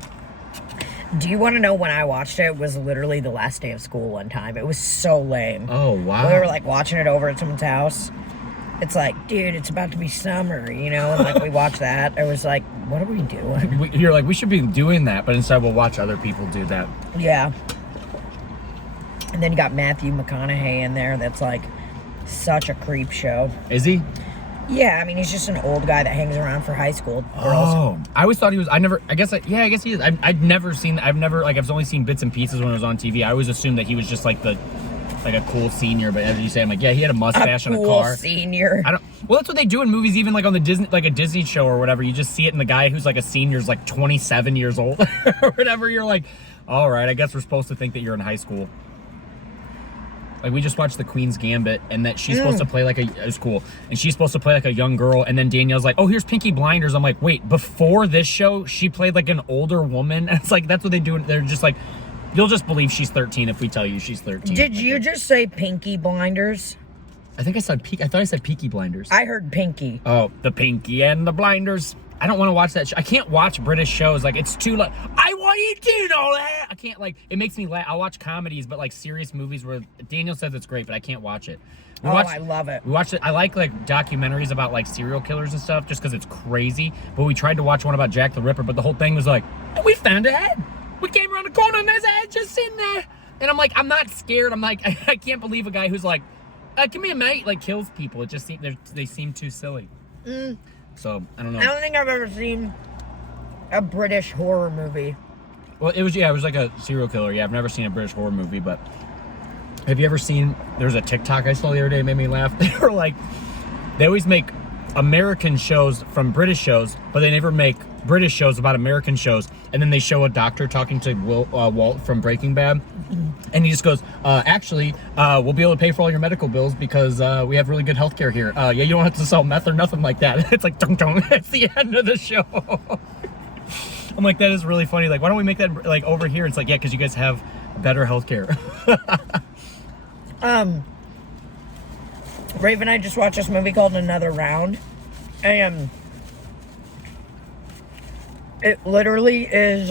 Do you want to know when I watched it? It was literally the last day of school one time. It was so lame. Oh, wow. We were like watching it over at someone's house. It's like, dude, it's about to be summer, you know? And like we watched that. I was like, what are we doing? You're like, we should be doing that, but instead we'll watch other people do that. Yeah. And then you got Matthew McConaughey in there. That's like such a creep show. Is he? Yeah, I mean, he's just an old guy that hangs around for high school girls. Oh, I always thought he was. I guess he is. I've never seen. I've only seen bits and pieces when it was on TV. I always assumed that he was just like a cool senior. But as you say, I'm like, yeah, he had a mustache and a car. Senior. Well, that's what they do in movies, even like on the Disney, like a Disney show or whatever. You just see it in the guy who's like a senior is like 27 years old or whatever. You're like, all right, I guess we're supposed to think that you're in high school. Like, we just watched The Queen's Gambit, and that she's supposed to play like it was cool, and she's supposed to play like a young girl, and then Danielle's like, oh, here's Pinky Blinders. I'm like, wait, before this show, she played like an older woman? And it's like, that's what they do. They're just like, you'll just believe she's 13 if we tell you she's 13. Did you just say Pinky Blinders? I think I said I thought I said Peaky Blinders. I heard Pinky. Oh, the Pinky and the Blinders. I don't want to watch that show. I can't watch British shows. Like, it's too like, I want you to know that. I can't, like, it makes me laugh. I'll watch comedies, but like serious movies where Daniel says it's great, but I can't watch it. I love it. We watched it. I like documentaries about like serial killers and stuff just because it's crazy. But we tried to watch one about Jack the Ripper, but the whole thing was like, we found a head. We came around the corner and there's a head just sitting there. And I'm like, I'm not scared. I'm like, I can't believe a guy who's like, give me a mate, like kills people. It just they seem too silly. So, I don't know. I don't think I've ever seen a British horror movie. Well, it was like a serial killer. Yeah, I've never seen a British horror movie, but have you ever seen, there was a TikTok I saw the other day, it made me laugh. They were like, they always make American shows from British shows, but they never make British shows about American shows. And then they show a doctor talking to Walt from Breaking Bad. And he just goes, actually, we'll be able to pay for all your medical bills because we have really good healthcare here. Yeah, you don't have to sell meth or nothing like that. It's like, dong dong. It's the end of the show. I'm like, that is really funny. Like, why don't we make that like over here? It's like, yeah, because you guys have better healthcare. Raven and I just watched this movie called Another Round. And it literally is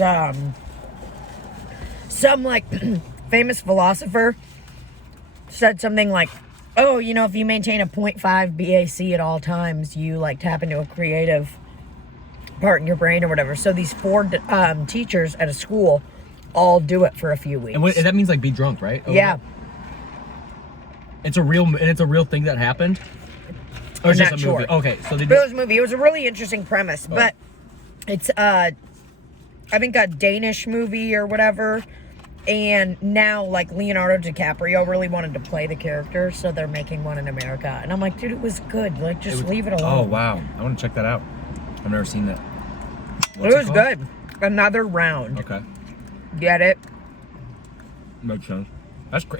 some like famous philosopher said something like, oh, you know, if you maintain a 0.5 BAC at all times, you like tap into a creative part in your brain or whatever. So these 4 teachers at a school all do it for a few weeks. And that means like be drunk, right? Yeah. It's a real thing that happened? Or I'm just not a movie? sure. Okay, so they But it was a movie. It was a really interesting premise, but it's I think a Danish movie or whatever. And now like Leonardo DiCaprio really wanted to play the character, so they're making one in America. And I'm like, dude, it was good. Like, just leave it alone. Oh wow, I want to check that out. I've never seen that. It was good. Another Round. Okay. Get it? Makes sense.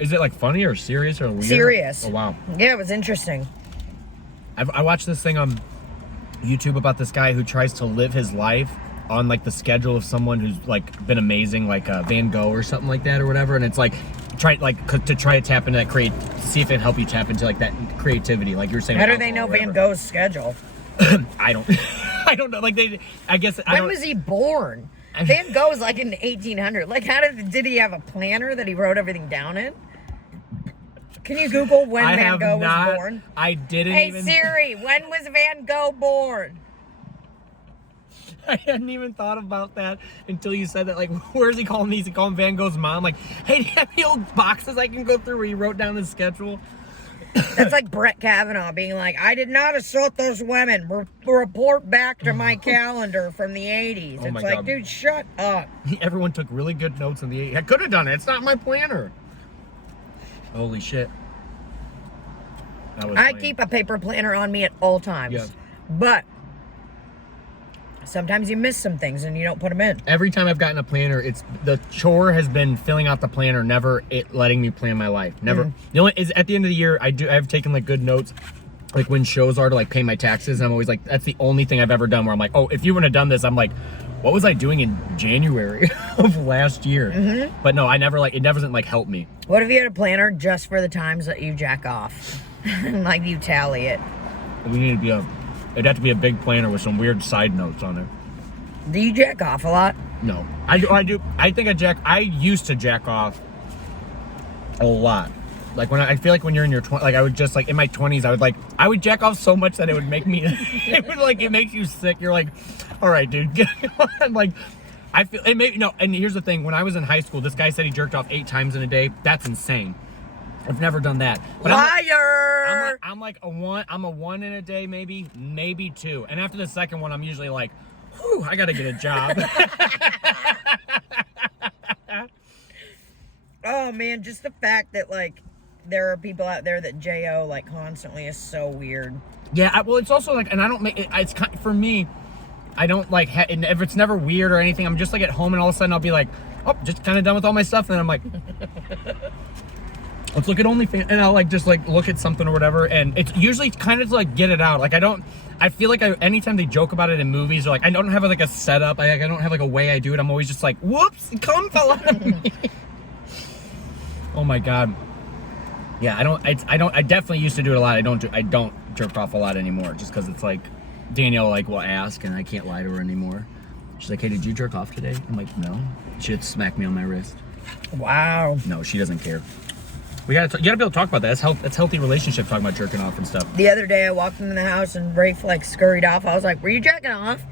Is it like funny or serious or weird? Serious. Oh wow. Yeah, it was interesting. I watched this thing on YouTube about this guy who tries to live his life on like the schedule of someone who's like been amazing, like Van Gogh or something like that or whatever. And it's like try to tap into that see if it help you tap into like that creativity, like you're saying. How do they know Van Gogh's schedule? I don't know. Like When was he born? Van Gogh was like in 1800. Like, how did he have a planner that he wrote everything down in? Can you Google when Van Gogh was born? I didn't even. Hey Siri, when was Van Gogh born? I hadn't even thought about that until you said that. Like, where is he calling these? He calling Van Gogh's mom? Like, hey, do you have any old boxes I can go through where he wrote down his schedule? That's like Brett Kavanaugh being like, I did not assault those women. Report back to my calendar from the 80s. Oh it's my like, God. dude, shut up. Everyone took really good notes in the 80s. I could have done it. It's not my planner. Holy shit. I keep a paper planner on me at all times. Yeah. But sometimes you miss some things and you don't put them in. Every time I've gotten a planner, it's the chore has been filling out the planner, never it letting me plan my life. Never. The only is at the end of the year, I've taken like good notes, like when shows are to like pay my taxes. And I'm always like, that's the only thing I've ever done where I'm like, oh, if you wouldn't have done this, I'm like, what was I doing in January of last year? But no, I never it doesn't like help me. What if you had a planner just for the times that you jack off? Like you tally it. We need to be it'd have to be a big planner with some weird side notes on there. Do you jack off a lot? No. I do. I think I used to jack off a lot. Like when I feel like when you're in your 20s, like I would just like in my 20s, I would jack off so much that it would make me, it makes you sick. You're like, all right, dude. Like, I feel it may no. And here's the thing: when I was in high school, this guy said he jerked off 8 times in a day. That's insane. I've never done that. But Liar! I'm like a 1. I'm a 1 in a day, maybe 2. And after the second one, I'm usually like, whew, I gotta get a job. Oh man, just the fact that like there are people out there that JO like constantly is so weird. Yeah, well, it's also like, and I don't make it. It's kind for me. I don't like, and if it's never weird or anything, I'm just like at home, and all of a sudden I'll be like, oh, just kind of done with all my stuff, and then I'm like, let's look at OnlyFans, and I'll like just like look at something or whatever, and it's usually kind of to like get it out. Like I feel like anytime they joke about it in movies, or like I don't have like a setup, I don't have like a way I do it. I'm always just like, whoops, cum fell out of me. Oh my god. Yeah, I definitely used to do it a lot. I don't jerk off a lot anymore, just because it's like Danielle like will ask, and I can't lie to her anymore. She's like, hey, did you jerk off today? I'm like, no. She'd smack me on my wrist. Wow. No, she doesn't care. You gotta be able to talk about that. That's healthy relationship, talking about jerking off and stuff. The other day I walked into the house and Rafe like scurried off. I was like, were you jerking off?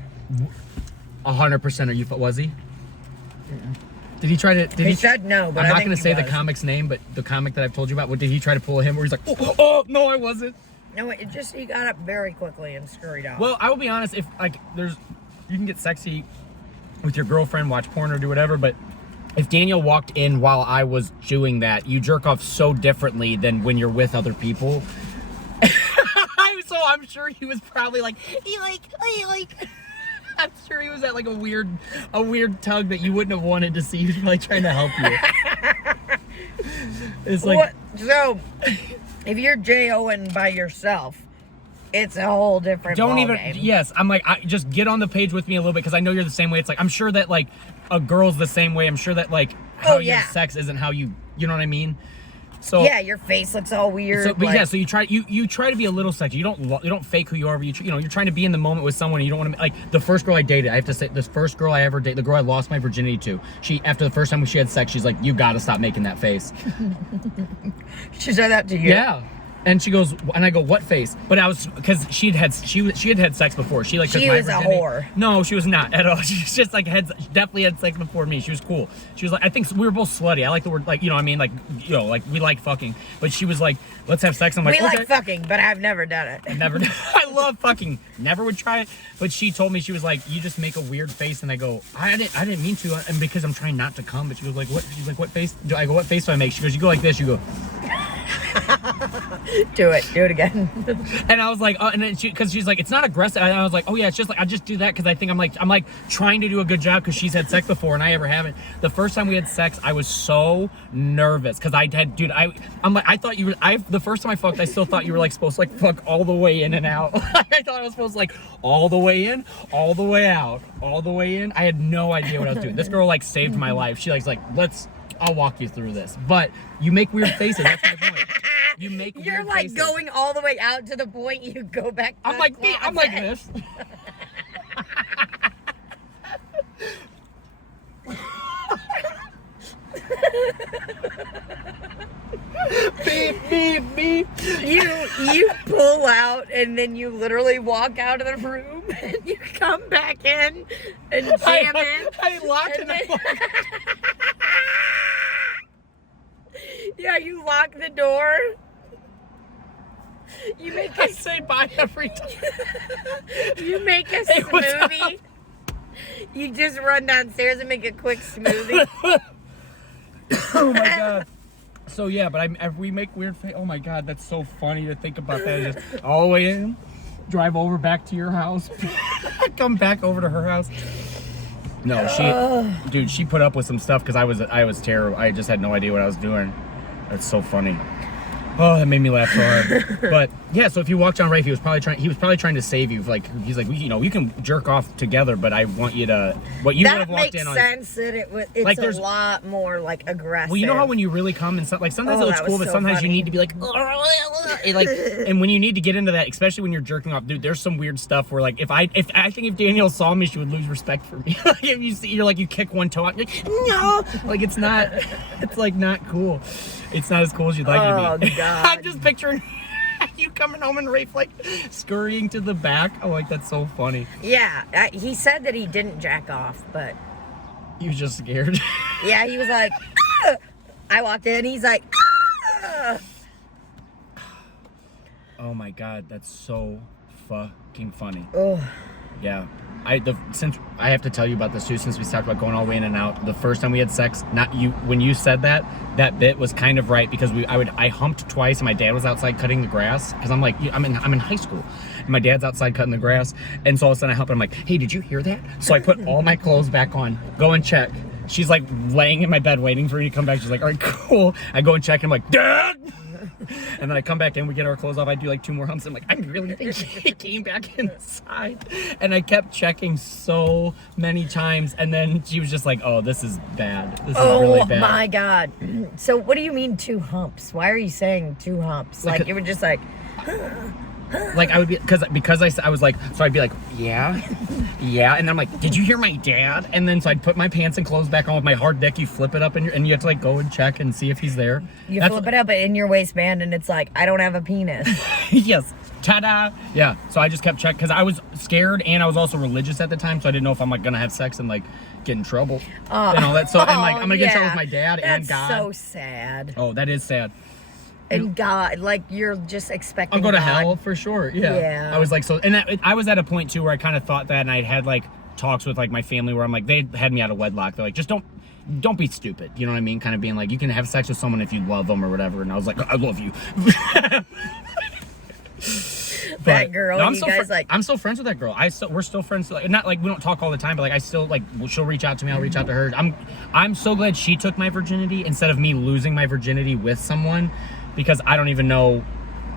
100%. Are you? Was he? Did he try to? He said no, but I'm not going to say the comic's name, but the comic that I've told you about. What did he try to pull him? Where he's like, oh no, I wasn't. No, he got up very quickly and scurried off. Well, I will be honest. If like you can get sexy with your girlfriend, watch porn or do whatever, but if Daniel walked in while I was doing that, you jerk off so differently than when you're with other people. So I'm sure he was probably like, I'm sure he was at like a weird tug that you wouldn't have wanted to see. He was like trying to help you. It's like, what? So if you're JOing by yourself, it's a whole different ballgame. Yes, I'm like, just get on the page with me a little bit, because I know you're the same way. It's like, I'm sure that like a girl's the same way. I'm sure that like how you have sex isn't how you know what I mean? So yeah, your face looks all weird. So, but yeah, so you try to be a little sexy. You don't fake who you are. But you're trying to be in the moment with someone. And you don't want to, like, the first girl I dated. I have to say, the first girl I ever dated, the girl I lost my virginity to. She, after the first time she had sex, she's like, you got to stop making that face. She said that to you? Yeah. And she goes, and I go, what face? But I was, because she had had sex before. She like took she my was virginity. a whore. No, she was not at all. She was just like definitely had sex before me. She was cool. She was like, I think we were both slutty. I like the word, like, you know what I mean, like, you know, like we like fucking. But she was like, let's have sex. I'm like, we okay. like fucking, but I've never done it. Never. I love fucking. Never would try it. But she told me, she was like, you just make a weird face, and I go, I didn't mean to, and because I'm trying not to come. But she was like, what? She's like, what face? I go, what face do I make? She goes, you go like this. You go. Do it again. And I was like, and then because she's like, it's not aggressive. And I was like, oh yeah, it's just like, I just do that because I think I'm like trying to do a good job because she's had sex before and I ever haven't. The first time we had sex, I was so nervous because I'm like, I thought you were. The first time I fucked, I still thought you were like supposed to like fuck all the way in and out. I thought I was supposed to like all the way in, all the way out, all the way in. I had no idea what I was doing. This girl like saved my life. She like I'll walk you through this, but you make weird faces. That's my point. You make weird You're like faces. going all the way out to the point you go back to I'm like this. beep. You pull out and then you literally walk out of the room and you come back in and jam in. I lock and then, yeah, you lock the door. You make I say bye every time. You make a Hey, what's smoothie. You just run downstairs and make a quick smoothie. Oh my god. So yeah, but we make weird oh my god, that's so funny to think about that. Just all the way in, drive over back to your house, come back over to her house. No, she put up with some stuff because I was terrible. I just had no idea what I was doing. That's so funny. Oh, that made me laugh so hard. But yeah, so if you walked on Rafe, he was probably trying to save you. Like he's like, we can jerk off together, but I want you to what you would have walked in on. That makes sense that it's like, a lot more like aggressive. Well, you know how when you really come and like sometimes it looks cool, but so sometimes you funny. need to be like, and when you need to get into that, especially when you're jerking off, dude, there's some weird stuff where like I think if Danielle saw me, she would lose respect for me. Like if you see, you're like you kick one toe out, you're like no, like it's like not cool. It's not as cool as you'd like it to be. Oh God! I'm just picturing you coming home and Rafe like scurrying to the back. Oh, like that's so funny. Yeah, he said that he didn't jack off, but he was just scared. yeah, he was like, ah! I walked in, he's like, ah! Oh my God, that's so fucking funny. Oh. Yeah. Since I have to tell you about this too, since we talked about going all the way in and out, the first time we had sex, not you, when you said that bit was kind of right because I humped twice and my dad was outside cutting the grass because I'm like, I'm in high school and my dad's outside cutting the grass. And so all of a sudden I hump and I'm like, hey, did you hear that? So I put all my clothes back on, go and check. She's like laying in my bed waiting for me to come back. She's like, all right, cool. I go and check and I'm like, Dad! And then I come back in, we get our clothes off, I do like 2 more humps. I'm like, I really think he came back inside. And I kept checking so many times. And then she was just like, oh, this is bad. This is really bad. Oh my God. So what do you mean 2 humps? Why are you saying 2 humps? Like you were just like... Like I would be, because I was like, so I'd be like, yeah. And then I'm like, did you hear my dad? And then so I'd put my pants and clothes back on with my hard dick. You flip it up and you have to like go and check and see if he's there. You flip it up in your waistband and it's like, I don't have a penis. Yes. Ta-da. Yeah. So I just kept checking because I was scared and I was also religious at the time. So I didn't know if I'm like going to have sex and like get in trouble and all that. So and like, I'm going to get in trouble with my dad and God. That's so sad. Oh, that is sad. And God, like you're just expecting I'll go to God. hell for sure. Yeah. I was like, so, and I was at a point too where I kind of thought that, and I had like talks with like my family where I'm like, they had me out of wedlock. They're like, just don't be stupid. You know what I mean? Kind of being like, you can have sex with someone if you love them or whatever. And I was like, I love you. That girl, no, I'm still friends with that girl. We're still friends. Like, not like we don't talk all the time, but like I still like she'll reach out to me. I'll reach out to her. I'm so glad she took my virginity instead of me losing my virginity with someone, because I don't even know.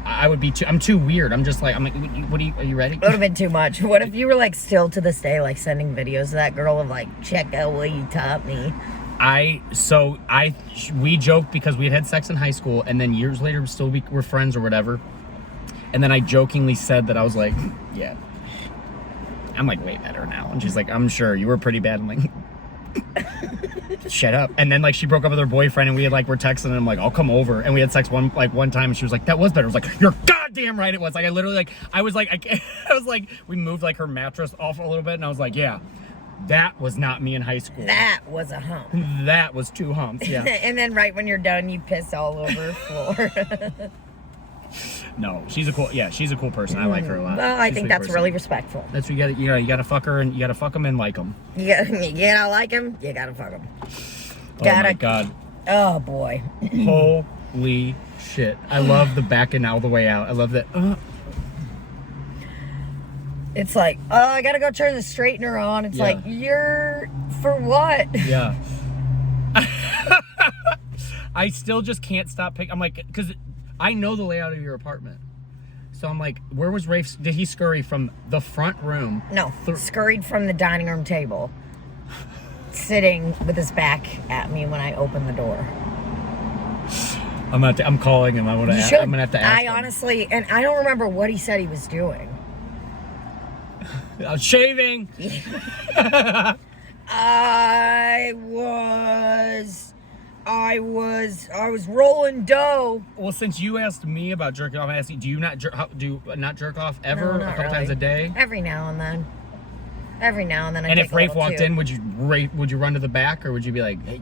I'm too weird. I'm like, are you ready? It would have been too much. What if you were like still to this day like sending videos to that girl of like, check out what you taught me? We joked because we had sex in high school, and then years later we're friends or whatever. And then I jokingly said that I was like, yeah, I'm like way better now. And she's like, I'm sure you were pretty bad. I'm like, shut up. And then like she broke up with her boyfriend, and we had like we're texting, and I'm like, I'll come over. And we had sex one time, and she was like, that was better. I was like, you're goddamn right it was. Like I literally like I was like we moved like her mattress off a little bit, and I was like, yeah, that was not me in high school. That was a hump. That was 2 humps. Yeah. And then right when you're done, you piss all over the floor. No, she's a cool person. I like her a lot. Well, I think that's really respectful. That's what you gotta fuck her, and you gotta fuck them and like them. You gotta like him, you gotta fuck him. Oh my God. Oh boy. Holy shit. I love the backing all the way out. I love that. It's like, oh, I gotta go turn the straightener on. It's like, you're for what? Yeah. I still just can't stop I'm like, because I know the layout of your apartment. So I'm like, where was Rafe? Did he scurry from the front room? No, scurried from the dining room table, sitting with his back at me when I opened the door. I'm calling him. I'm gonna have to ask him. Honestly, and I don't remember what he said he was doing. I was shaving. I was rolling dough. Well, since you asked me about jerking off, I'm asking, do you not jerk off ever? No, a couple really. times a day? Every now and then. And if Rafe walked in, would you run to the back, or would you be like, hey,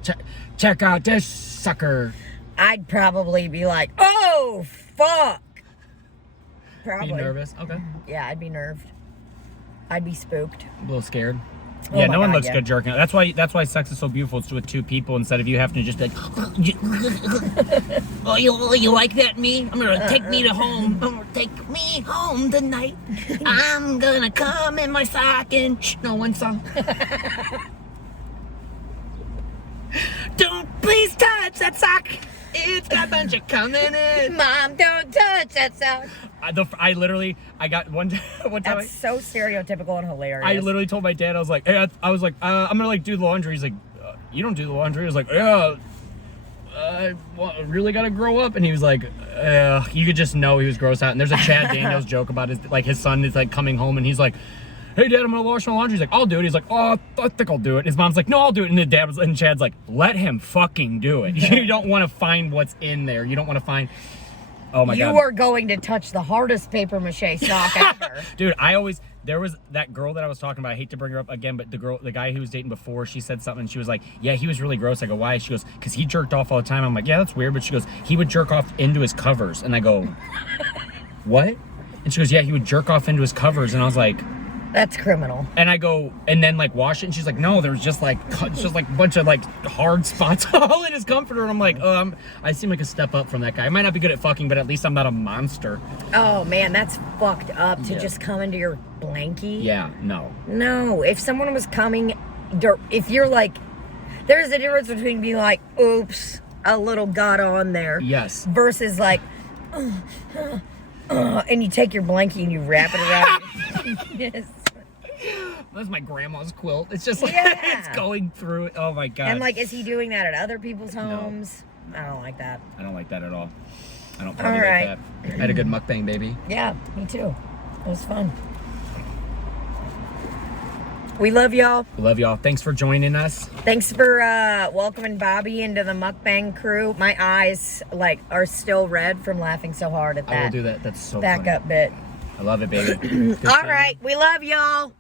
check out this sucker? I'd probably be like, oh fuck. Probably. Be nervous? Okay. Yeah, I'd be nerved. I'd be spooked. A little scared. Oh Yeah, no one God, looks good jerking. That's why sex is so beautiful. It's with 2 people instead of you having to just be like, oh, you like that, me? I'm gonna take me to home. I'm gonna take me home tonight. I'm gonna come in my sock and no one saw. Don't please touch that sock. It's got a bunch of coming in. Mom, don't touch that sound. I got one time. That's so stereotypical and hilarious. I literally told my dad, I was like, hey, I'm gonna like do the laundry. He's like, you don't do the laundry. I was like, yeah, I really gotta grow up. And he was like, you could just know he was grossed out. And there's a Chad Daniels joke about his son is like coming home and he's like, hey dad, I'm gonna wash my laundry. He's like, I'll do it. He's like, oh, I think I'll do it. His mom's like, no, I'll do it. And Chad's like, let him fucking do it. You don't want to find what's in there. You don't want to find. Oh my god. You are going to touch the hardest paper mache sock ever. Dude, there was that girl that I was talking about. I hate to bring her up again, but the guy who was dating before, she said something and she was like, yeah, he was really gross. I go, why? She goes, because he jerked off all the time. I'm like, yeah, that's weird. But she goes, he would jerk off into his covers. And I go, what? And she goes, yeah, he would jerk off into his covers. And I was like, that's criminal. and I go, and then like wash it, and she's like, no, there's just like a bunch of like hard spots all in his comforter. And I'm like, I seem like a step up from that guy. I might not be good at fucking, but at least I'm not a monster. Oh man, that's fucked up to Yeah. just come into your blankie. Yeah, no. No, if someone was coming, if you're like, there's a difference between being like, oops, a little got on there. Yes. Versus like, and you take your blankie and you wrap it around. Yes. That's my grandma's quilt. It's just like, Yeah. it's going through it. Oh my god. And like, is he doing that at other people's homes? I don't like that. I don't like that at all. I don't party All right. like that. I had a good mukbang, baby. Yeah, me too. It was fun. We love y'all. Love y'all. Thanks for joining us. Thanks for welcoming Bobby into the mukbang crew. My eyes like are still red from laughing so hard at I will that do that. That's so back funny. up bit. I love it, baby. Good All thing. right, we love y'all.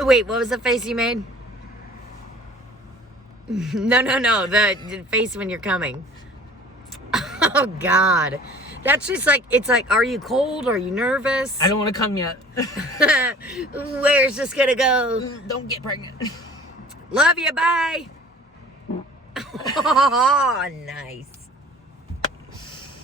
Wait, what was the face you made? No, the face when you're coming. Oh God, that's just like, it's like, are you cold? Are you nervous? I don't want to come yet. Where's this gonna go? Don't get pregnant. Love you, bye. Oh, nice.